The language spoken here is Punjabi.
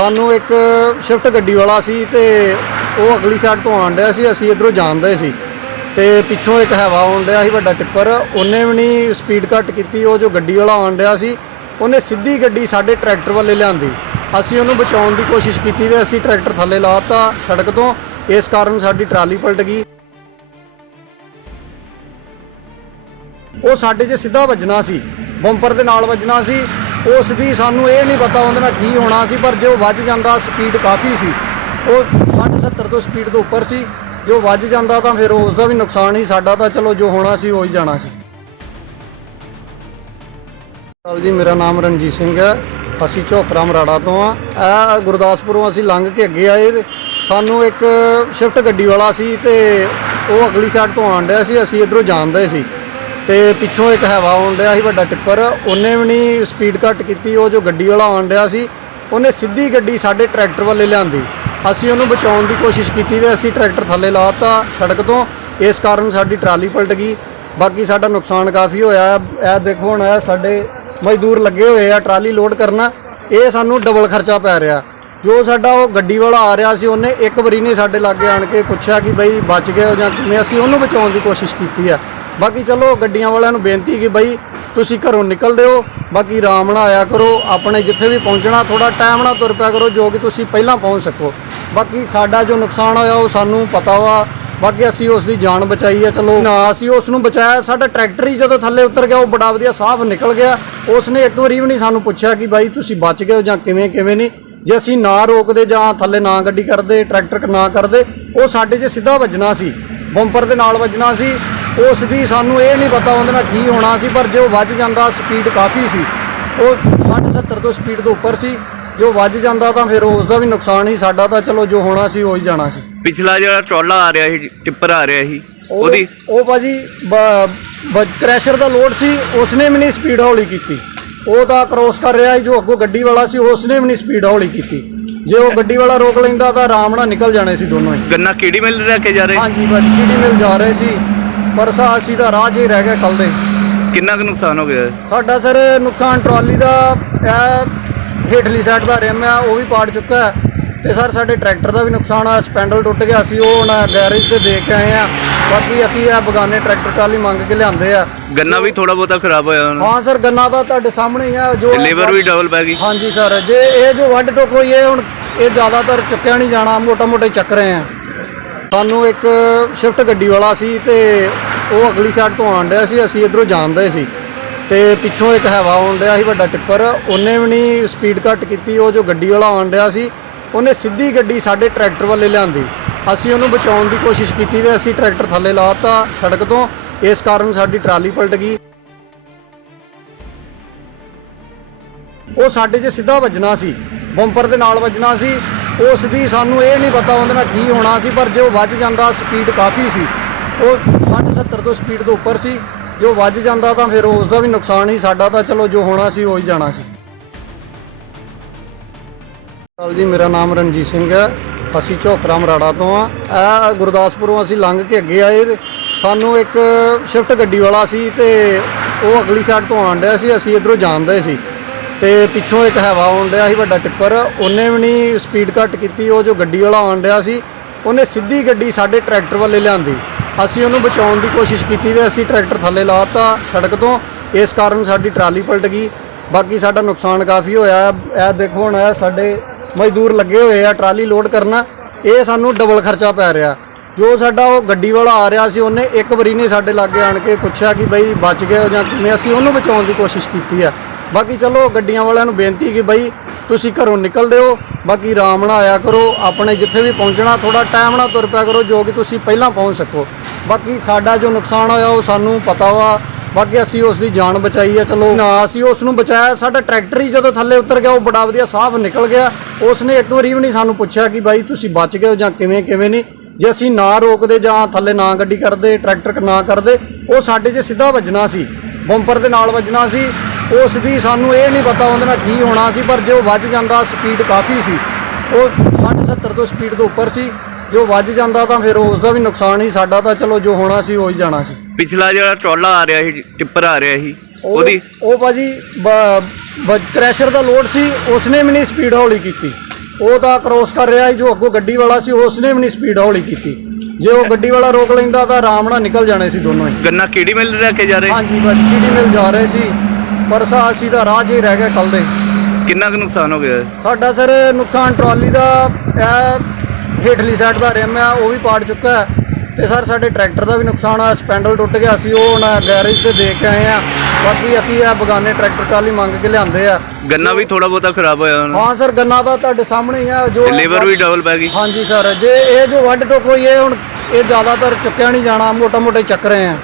ਸਾਨੂੰ ਇੱਕ ਸ਼ਿਫਟ ਗੱਡੀ ਵਾਲਾ ਸੀ ਤੇ ਉਹ ਅਗਲੀ ਸਾਈਡ ਤੋਂ ਆਉਣ ਡਿਆ ਸੀ, ਅਸੀਂ ਇਧਰੋਂ ਜਾਂਦੇ ਸੀ। ਤੇ ਪਿੱਛੋਂ ਇੱਕ ਹੈਵਾ ਆਉਣ ਡਿਆ ਸੀ ਵੱਡਾ ਟਿੱਪਰ, ਉਹਨੇ ਵੀ ਨਹੀਂ ਸਪੀਡ ਘੱਟ ਕੀਤੀ, ਉਹ ਜੋ ਗੱਡੀ ਵਾਲਾ ਆਉਣ ਡਿਆ ਸੀ, ਉਹਨੇ ਸਿੱਧੀ ਗੱਡੀ ਸਾਡੇ ਟਰੈਕਟਰ ਵੱਲੇ ਲਿਆਂਦੀ। ਅਸੀਂ ਉਹਨੂੰ ਬਚਾਉਣ ਦੀ ਕੋਸ਼ਿਸ਼ ਕੀਤੀ ਤੇ ਅਸੀਂ ਟਰੈਕਟਰ ਥੱਲੇ ਲਾਤਾ ਸੜਕ ਤੋਂ, ਇਸ ਕਾਰਨ ਸਾਡੀ ਟਰਾਲੀ ਪਲਟ ਗਈ। ਉਹ ਸਾਡੇ 'ਚ ਸਿੱਧਾ ਵੱਜਣਾ ਸੀ, ਬੰਪਰ ਦੇ ਨਾਲ ਵੱਜਣਾ ਸੀ ਉਸ ਦੀ ਸਾਨੂੰ ਇਹ ਨਹੀਂ ਪਤਾ ਉਹਦੇ ਨਾਲ ਕੀ ਹੋਣਾ ਸੀ, ਪਰ ਜੋ ਵੱਜ ਜਾਂਦਾ ਸਪੀਡ ਕਾਫੀ ਸੀ। ਉਹ 70 ਤੋਂ ਸਪੀਡ ਤੋਂ ਉੱਪਰ ਸੀ। ਜੋ ਵੱਜ ਜਾਂਦਾ ਤਾਂ ਫਿਰ ਉਸ ਦਾ ਵੀ ਨੁਕਸਾਨ ਹੀ ਸਾਡਾ, ਤਾਂ ਚਲੋ ਜੋ ਹੋਣਾ ਸੀ ਹੋ ਹੀ ਜਾਣਾ ਸੀ। ਸਤਿ ਜੀ, ਮੇਰਾ ਨਾਮ ਰਣਜੀਤ ਸਿੰਘ ਹੈ। ਅਸੀਂ ਝੋਪਰਾ ਮਰਾੜਾ ਤੋਂ ਆ ਇਹ ਗੁਰਦਾਸਪੁਰੋਂ ਅਸੀਂ ਲੰਘ ਕੇ ਅੱਗੇ ਆਏ। ਸਾਨੂੰ ਇੱਕ ਸ਼ਿਫਟ ਗੱਡੀ ਵਾਲਾ ਸੀ ਤੇ ਉਹ ਅਗਲੀ ਸਾਈਡ ਤੋਂ ਆਉਣ ਰਿਹਾ ਸੀ। ਅਸੀਂ ਇਧਰੋਂ ਜਾਂਦੇ ਸੀ। ਤੇ ਪਿੱਛੋਂ ਇੱਕ ਹੈਵਾ ਆਉਣ ਡਿਆ ਸੀ ਵੱਡਾ ਟਿੱਪਰ, ਉਹਨੇ ਵੀ ਨਹੀਂ ਸਪੀਡ ਘੱਟ ਕੀਤੀ, ਉਹ ਜੋ ਗੱਡੀ ਵਾਲਾ ਆਉਣ ਡਿਆ ਸੀ, ਉਹਨੇ ਸਿੱਧੀ ਗੱਡੀ ਸਾਡੇ ਟਰੈਕਟਰ ਵੱਲੇ ਲਿਆਂਦੀ। ਅਸੀਂ ਉਹਨੂੰ ਬਚਾਉਣ ਦੀ ਕੋਸ਼ਿਸ਼ ਕੀਤੀ ਤੇ ਅਸੀਂ ਟਰੈਕਟਰ ਥੱਲੇ ਲਾਤਾ ਸੜਕ ਤੋਂ, ਇਸ ਕਾਰਨ ਸਾਡੀ ਟਰਾਲੀ ਪਲਟ ਗਈ। ਬਾਕੀ ਸਾਡਾ ਨੁਕਸਾਨ ਕਾਫੀ ਹੋਇਆ, ਇਹ ਦੇਖੋ ਹੁਣ ਇਹ ਸਾਡੇ ਮਜ਼ਦੂਰ ਲੱਗੇ ਹੋਏ ਆ ਟਰਾਲੀ ਲੋਡ ਕਰਨਾ, ਇਹ ਸਾਨੂੰ ਡਬਲ ਖਰਚਾ ਪੈ ਰਿਹਾ। ਜੋ ਸਾਡਾ ਉਹ ਗੱਡੀ ਵਾਲਾ ਆ ਰਿਹਾ ਸੀ, ਉਹਨੇ ਇੱਕ ਵਾਰੀ ਨਹੀਂ ਸਾਡੇ ਲਾਗੇ ਆਣ ਕੇ ਪੁੱਛਿਆ ਕਿ ਬਈ ਬਚ ਗਏ ਹੋ ਜਾਂ ਕਿਵੇਂ, ਅਸੀਂ ਉਹਨੂੰ ਬਚਾਉਣ ਦੀ ਕੋਸ਼ਿਸ਼ ਕੀਤੀ ਆ। ਬਾਕੀ ਚਲੋ ਗੱਡੀਆਂ ਵਾਲਿਆਂ ਨੂੰ ਬੇਨਤੀ ਕਿ ਬਈ ਤੁਸੀਂ ਘਰੋਂ ਨਿਕਲਦੇ ਹੋ, ਬਾਕੀ ਆਰਾਮ ਨਾਲ ਆਇਆ ਕਰੋ, ਆਪਣੇ ਜਿੱਥੇ ਵੀ ਪਹੁੰਚਣਾ ਥੋੜਾ ਟਾਈਮ ਨਾਲ ਤੁਰ ਪਿਆ ਕਰੋ, ਜੋ ਕਿ ਤੁਸੀਂ ਪਹਿਲਾਂ ਪਹੁੰਚ ਸਕੋ। ਬਾਕੀ ਸਾਡਾ ਜੋ ਨੁਕਸਾਨ ਹੋਇਆ, ਉਹ ਸਾਨੂੰ ਪਤਾ ਵਾ। ਬਾਕੀ ਅਸੀਂ ਉਸ ਦੀ ਜਾਨ ਬਚਾਈ ਹੈ ਚਲੋ। ਨਾ, ਅਸੀਂ ਉਸ ਨੂੰ ਬਚਾਇਆ, ਸਾਡਾ ਟਰੈਕਟਰ ਹੀ ਜਦੋਂ ਥੱਲੇ ਉਤਰ ਗਿਆ, ਉਹ ਬੜਾ ਵਧੀਆ ਸਾਫ਼ ਨਿਕਲ ਗਿਆ। ਉਸ ਨੇ ਇੱਕ ਵਾਰੀ ਵੀ ਨਹੀਂ ਸਾਨੂੰ ਪੁੱਛਿਆ ਕਿ ਬਾਈ ਤੁਸੀਂ ਬਚ ਗਏ ਹੋ ਜਾਂ ਕਿਵੇਂ ਕਿਵੇਂ ਨਹੀਂ। ਜੇ ਅਸੀਂ ਨਾ ਰੋਕਦੇ ਜਾਂ ਥੱਲੇ ਨਾ ਗੱਡੀ ਕਰਦੇ, ਟਰੈਕਟਰ ਨਾ ਕਰਦੇ, ਉਹ ਸਾਡੇ 'ਚ ਸਿੱਧਾ ਵੱਜਣਾ ਸੀ। ਬੰਪਰ ਦੇ ਨਾਲ ਵੱਜਣਾ ਸੀ। ਉਸ ਦੀ ਸਾਨੂੰ ਇਹ ਨਹੀਂ ਪਤਾ ਉਹਦੇ ਨਾਲ ਕੀ ਹੋਣਾ ਸੀ ਪਰ ਜੇ ਵੱਜ ਜਾਂਦਾ ਸਪੀਡ ਕਾਫੀ ਸੀ। ਉਹ 70 ਤੋਂ ਸਪੀਡ ਤੋਂ ਉੱਪਰ ਸੀ। ਜੋ ਵੱਜ ਜਾਂਦਾ ਤਾਂ ਫਿਰ ਉਸ ਦਾ ਵੀ ਨੁਕਸਾਨ ਹੀ ਸਾਡਾ ਤਾਂ ਚਲੋ ਜੋ ਹੋਣਾ ਸੀ ਹੋ ਹੀ ਜਾਣਾ ਸੀ। ਪਿਛਲਾ ਜਿਹੜਾ ਟਰਾਲਾ ਆ ਰਿਹਾ ਸੀ ਟਿੱਪਰ ਆ ਰਿਹਾ ਸੀ ਉਹ- ਉਹਦੀ? ਉਹ ਭਾਜੀ ਕ੍ਰੈਸ਼ਰ ਦਾ ਲੋਡ ਸੀ ਉਸਨੇ ਵੀ ਨਹੀਂ ਸਪੀਡ ਹੌਲੀ ਕੀਤੀ। ਉਹ ਤਾਂ ਕ੍ਰੋਸ ਕਰ ਰਿਹਾ ਜੋ ਅੱਗੋਂ ਗੱਡੀ ਵਾਲਾ ਸੀ ਉਸਨੇ ਵੀ ਨਹੀਂ ਸਪੀਡ ਹੌਲੀ ਕੀਤੀ। ਜੇ ਉਹ ਗੱਡੀ ਵਾਲਾ ਰੋਕ ਲੈਂਦਾ ਤਾਂ ਆਰਾਮ ਨਾਲ ਨਿਕਲ ਜਾਣੇ ਸੀ ਦੋਨੋਂ ਹੀ। ਗੰਨਾ ਕਿਹੜੀ ਮਿਲ ਲੈ ਕੇ ਜਾ ਰਹੇ? ਹਾਂਜੀ ਭਾਜੀ ਕਿਹੜੀ ਮਿਲ ਜਾ ਰਹੇ ਸੀ। ਪਰ ਸਾ ਅਸੀਂ ਤਾਂ ਰਾਹ 'ਚ ਹੀ ਰਹਿ ਗਏ ਕੱਲ ਦੇ ਕਿੰਨਾ ਕੁ ਨੁਕਸਾਨ ਹੋ ਗਿਆ? ਸਾਡਾ ਸਰ ਨੁਕਸਾਨ ਟਰਾਲੀ ਦਾ ਇਹ ਹੇਠਲੀ ਸਾਈਡ ਦਾ ਰਿਮ ਆ ਉਹ ਵੀ ਪਾੜ ਚੁੱਕਾ ਹੈ। ਤੇ ਸਰ ਸਾਡੇ ਟਰੈਕਟਰ ਦਾ ਵੀ ਨੁਕਸਾਨ ਆ ਸਪੈਂਡਲ ਟੁੱਟ ਗਿਆ ਸੀ ਉਹ ਹੁਣ ਗੈਰੇਜ ਤੇ ਦੇਖ ਕੇ ਆਏ ਆ। ਬਾਕੀ ਅਸੀਂ ਇਹ ਬਗਾਨੇ ਟਰੈਕਟਰ ਟਰਾਲੀ ਮੰਗ ਕੇ ਲਿਆਂਦੇ ਆ। ਗੰਨਾ ਵੀ ਥੋੜਾ ਬਹੁਤਾ ਖਰਾਬ ਹੋਇਆ ਹੁਣ। ਹਾਂ ਸਰ ਗੰਨਾ ਤਾਂ ਤੁਹਾਡੇ ਸਾਹਮਣੇ ਹੀ ਆ ਜੋ ਲੇਬਰ ਵੀ ਡਬਲ ਪੈ ਗਈ। ਹਾਂਜੀ ਸਰ ਜੇ ਇਹ ਜੋ ਵੱਡ ਟੁੱਕ ਹੋਈ ਹੈ ਹੁਣ ਇਹ ਜ਼ਿਆਦਾਤਰ ਚੁੱਕਿਆ ਨਹੀਂ ਜਾਣਾ ਮੋਟਾ ਮੋਟਾ ਚੱਕ ਰਹੇ ਆ। ਸਾਨੂੰ ਇੱਕ ਸ਼ਿਫਟ ਗੱਡੀ ਵਾਲਾ ਸੀ ਤੇ ਉਹ ਅਗਲੀ ਸਾਈਡ ਤੋਂ ਆਉਣ ਡਿਆ ਸੀ, ਅਸੀਂ ਇਧਰੋਂ ਜਾਂਦੇ ਸੀ। ਤੇ ਪਿੱਛੋਂ ਇੱਕ ਹੈਵਾ ਆਉਣ ਡਿਆ ਸੀ, ਵੱਡਾ ਟਿੱਪਰ। ਉਹਨੇ ਵੀ ਨਹੀਂ ਸਪੀਡ ਘੱਟ ਕੀਤੀ, ਉਹ ਜੋ ਗੱਡੀ ਵਾਲਾ ਆਉਣ ਡਿਆ ਸੀ, ਉਹਨੇ ਸਿੱਧੀ ਗੱਡੀ ਸਾਡੇ ਟਰੈਕਟਰ ਵੱਲੇ ਲਿਆਂਦੀ। ਅਸੀਂ ਉਹਨੂੰ ਬਚਾਉਣ ਦੀ ਕੋਸ਼ਿਸ਼ ਕੀਤੀ ਤੇ ਅਸੀਂ ਟਰੈਕਟਰ ਥੱਲੇ ਲਾਤਾ ਸੜਕ ਤੋਂ। ਇਸ ਕਾਰਨ ਸਾਡੀ ਟਰਾਲੀ ਪਲਟ ਗਈ। ਉਹ ਸਾਡੇ 'ਚ ਸਿੱਧਾ ਵੱਜਣਾ ਸੀ, ਬੰਪਰ ਦੇ ਨਾਲ ਵੱਜਣਾ ਸੀ। ਉਸ ਦੀ ਸਾਨੂੰ ਇਹ ਨਹੀਂ ਪਤਾ ਉਹਦੇ ਨਾਲ ਕੀ ਹੋਣਾ ਸੀ, ਪਰ ਜੇ ਉਹ ਵੱਜ ਜਾਂਦਾ ਸਪੀਡ ਕਾਫੀ ਸੀ। ਉਹ 70 ਤੋਂ ਸਪੀਡ ਤੋਂ ਉੱਪਰ ਸੀ। ਜੋ ਵੱਜ ਜਾਂਦਾ ਤਾਂ ਫਿਰ ਉਸ ਦਾ ਵੀ ਨੁਕਸਾਨ ਹੀ ਸਾਡਾ ਤਾਂ ਚਲੋ ਜੋ ਹੋਣਾ ਸੀ ਹੋ ਹੀ ਜਾਣਾ ਸੀ। ਸਤਿ ਜੀ, ਮੇਰਾ ਨਾਮ ਰਣਜੀਤ ਸਿੰਘ ਹੈ। ਅਸੀਂ ਝੋਕਰਾ ਮਰਾੜਾ ਤੋਂ ਆ ਇਹ ਗੁਰਦਾਸਪੁਰੋਂ ਅਸੀਂ ਲੰਘ ਕੇ ਅੱਗੇ ਆਏ ਸਾਨੂੰ ਇੱਕ ਸ਼ਿਫਟ ਗੱਡੀ ਵਾਲਾ ਸੀ ਤੇ ਉਹ ਅਗਲੀ ਸਾਈਡ ਤੋਂ ਆਉਣ ਡਿਆ ਸੀ। ਅਸੀਂ ਇਧਰੋਂ ਜਾਂਦੇ ਸੀ। ਤੇ ਪਿੱਛੋਂ ਇੱਕ ਹੈਵਾ ਆਉਣ ਡਿਆ ਸੀ ਵੱਡਾ ਟਿੱਪਰ, ਉਹਨੇ ਵੀ ਨਹੀਂ ਸਪੀਡ ਘੱਟ ਕੀਤੀ, ਉਹ ਜੋ ਗੱਡੀ ਵਾਲਾ ਆਉਣ ਡਿਆ ਸੀ, ਉਹਨੇ ਸਿੱਧੀ ਗੱਡੀ ਸਾਡੇ ਟਰੈਕਟਰ ਵੱਲੇ ਲਿਆਂਦੀ। ਅਸੀਂ ਉਹਨੂੰ ਬਚਾਉਣ ਦੀ ਕੋਸ਼ਿਸ਼ ਕੀਤੀ ਤੇ ਅਸੀਂ ਟਰੈਕਟਰ ਥੱਲੇ ਲਾਤਾ ਸੜਕ ਤੋਂ, ਇਸ ਕਾਰਨ ਸਾਡੀ ਟਰਾਲੀ ਪਲਟ ਗਈ। ਬਾਕੀ ਸਾਡਾ ਨੁਕਸਾਨ ਕਾਫੀ ਹੋਇਆ ਇਹ ਦੇਖੋ ਹੁਣ ਇਹ ਸਾਡੇ ਮਜ਼ਦੂਰ ਲੱਗੇ ਹੋਏ ਆ ਟਰਾਲੀ ਲੋਡ ਕਰਨਾ, ਇਹ ਸਾਨੂੰ ਡਬਲ ਖਰਚਾ ਪੈ ਰਿਹਾ। ਜੋ ਸਾਡਾ ਉਹ ਗੱਡੀ ਵਾਲਾ ਆ ਰਿਹਾ ਸੀ, ਉਹਨੇ ਇੱਕ ਵਾਰੀ ਨਹੀਂ ਸਾਡੇ ਲਾਗੇ ਆਣ ਕੇ ਪੁੱਛਿਆ ਕਿ ਬਈ ਬਚ ਗਏ ਜਾਂ ਕਿਵੇਂ, ਅਸੀਂ ਉਹਨੂੰ ਬਚਾਉਣ ਦੀ ਕੋਸ਼ਿਸ਼ ਕੀਤੀ ਆ। ਬਾਕੀ ਚਲੋ ਗੱਡੀਆਂ ਵਾਲਿਆਂ ਨੂੰ ਬੇਨਤੀ ਕਿ ਬਈ ਤੁਸੀਂ ਘਰੋਂ ਨਿਕਲਦੇ ਹੋ ਬਾਕੀ ਆਰਾਮ ਨਾਲ ਆਇਆ ਕਰੋ, ਆਪਣੇ ਜਿੱਥੇ ਵੀ ਪਹੁੰਚਣਾ ਥੋੜਾ ਟਾਈਮ ਨਾਲ ਤੁਰ ਪਿਆ ਕਰੋ, ਜੋ ਕਿ ਤੁਸੀਂ ਪਹਿਲਾਂ ਪਹੁੰਚ ਸਕੋ। ਬਾਕੀ ਸਾਡਾ ਜੋ ਨੁਕਸਾਨ ਹੋਇਆ ਉਹ ਸਾਨੂੰ ਪਤਾ ਵਾ, ਬਾਕੀ ਅਸੀਂ ਉਸ ਦੀ ਜਾਨ ਬਚਾਈ ਹੈ ਚਲੋ। ਨਾ ਅਸੀਂ ਉਸ ਨੂੰ ਬਚਾਇਆ, ਸਾਡਾ ਟਰੈਕਟਰ ਹੀ ਜਦੋਂ ਥੱਲੇ ਉਤਰ ਗਿਆ, ਉਹ ਬੜਾ ਵਧੀਆ ਸਾਫ਼ ਨਿਕਲ ਗਿਆ। ਉਸ ਨੇ ਇੱਕ ਵਾਰੀ ਵੀ ਨਹੀਂ ਸਾਨੂੰ ਪੁੱਛਿਆ ਕਿ ਬਾਈ ਤੁਸੀਂ ਬਚ ਗਏ ਹੋ ਜਾਂ ਕਿਵੇਂ ਕਿਵੇਂ ਨਹੀਂ। ਜੇ ਅਸੀਂ ਨਾ ਰੋਕਦੇ ਜਾਂ ਥੱਲੇ ਨਾ ਗੱਡੀ ਕਰਦੇ, ਟਰੈਕਟਰ ਨਾ ਕਰਦੇ, ਉਹ ਸਾਡੇ 'ਚ ਸਿੱਧਾ ਵੱਜਣਾ ਸੀ। ਬੰਪਰ ਦੇ ਨਾਲ ਵੱਜਣਾ ਸੀ ਉਸ ਦੀ ਸਾਨੂੰ ਇਹ ਨਹੀਂ ਪਤਾ ਉਹਦੇ ਨਾਲ ਕੀ ਹੋਣਾ ਸੀ ਪਰ ਜੇ ਵੱਜ ਜਾਂਦਾ ਸਪੀਡ ਕਾਫੀ ਸੀ। ਉਹ 70 ਤੋਂ ਸਪੀਡ ਤੋਂ ਉੱਪਰ ਸੀ। ਜੋ ਵੱਜ ਜਾਂਦਾ ਤਾਂ ਫਿਰ ਉਸ ਦਾ ਵੀ ਨੁਕਸਾਨ ਹੀ ਸਾਡਾ ਤਾਂ ਚਲੋ ਜੋ ਹੋਣਾ ਸੀ ਹੋ ਹੀ ਜਾਣਾ ਸੀ। ਪਿਛਲਾ ਜਿਹੜਾ ਟਰਾਲਾ ਆ ਰਿਹਾ ਸੀ ਟਿੱਪਰ ਆ ਰਿਹਾ ਸੀ ਉਹ- ਉਹਦੀ? ਉਹ ਭਾਜੀ ਕ੍ਰੈਸ਼ਰ ਦਾ ਲੋਡ ਸੀ ਉਸਨੇ ਵੀ ਨਹੀਂ ਸਪੀਡ ਹੌਲੀ ਕੀਤੀ। ਉਹ ਤਾਂ ਕ੍ਰੋਸ ਕਰ ਰਿਹਾ ਸੀ ਜੋ ਅੱਗੋਂ ਗੱਡੀ ਵਾਲਾ ਸੀ ਉਸਨੇ ਵੀ ਨਹੀਂ ਸਪੀਡ ਹੌਲੀ ਕੀਤੀ। ਜੇ ਉਹ ਗੱਡੀ ਵਾਲਾ ਰੋਕ ਲੈਂਦਾ ਤਾਂ ਆਰਾਮ ਨਾਲ ਨਿਕਲ ਜਾਣੇ ਸੀ ਦੋਨੋਂ ਹੀ। ਗੰਨਾ ਕਿਹੜੀ ਮਿਲ ਲੈ ਕੇ ਜਾ ਰਹੇ ਹਾਂਜੀ ਬਸ ਚੀੜੀ ਮਿਲ ਜਾ ਰਹੇ ਸੀ? ਪਰ ਸਾ ਅਸੀਂ ਤਾਂ ਰਾਹ 'ਚ ਹੀ ਰਹਿ ਗਏ ਕੱਲ ਦੇ। ਕਿੰਨਾ ਕੁ ਨੁਕਸਾਨ ਹੋ ਗਿਆ? ਸਾਡਾ ਸਰ ਨੁਕਸਾਨ ਟਰਾਲੀ ਦਾ ਇਹ ਹੇਠਲੀ ਸਾਈਡ ਦਾ ਰਿਮ ਆ ਉਹ ਵੀ ਪਾੜ ਚੁੱਕਾ ਹੈ। ਤੇ ਸਰ ਸਾਡੇ ਟਰੈਕਟਰ ਦਾ ਵੀ ਨੁਕਸਾਨ ਆ ਸਪੈਂਡਲ ਟੁੱਟ ਗਿਆ ਸੀ ਉਹ ਹੁਣ ਗੈਰੇਜ ਤੇ ਦੇ ਕੇ ਆਏ ਆ। ਬਾਕੀ ਅਸੀਂ ਇਹ ਬਗਾਨੇ ਟਰੈਕਟਰ ਟਰਾਲੀ ਮੰਗ ਕੇ ਲਿਆਂਦੇ ਆ। ਗੰਨਾ ਵੀ ਥੋੜਾ ਬਹੁਤਾ ਖਰਾਬ ਹੋਇਆ ਹੋਣਾ। ਹਾਂ ਸਰ ਗੰਨਾ ਤਾਂ ਤੁਹਾਡੇ ਸਾਹਮਣੇ ਹੀ ਆ ਜੋ ਲੇਬਰ ਵੀ ਡਬਲ ਪੈ ਗਈ। ਹਾਂਜੀ ਸਰ ਜੇ ਇਹ ਜੋ ਵੱਢ ਟੁੱਕ ਹੋਈ ਹੈ ਹੁਣ ਇਹ ਜ਼ਿਆਦਾਤਰ ਚੁੱਕਿਆ ਨਹੀਂ ਜਾਣਾ ਮੋਟਾ ਮੋਟਾ ਚੱਕ ਰਹੇ ਆ।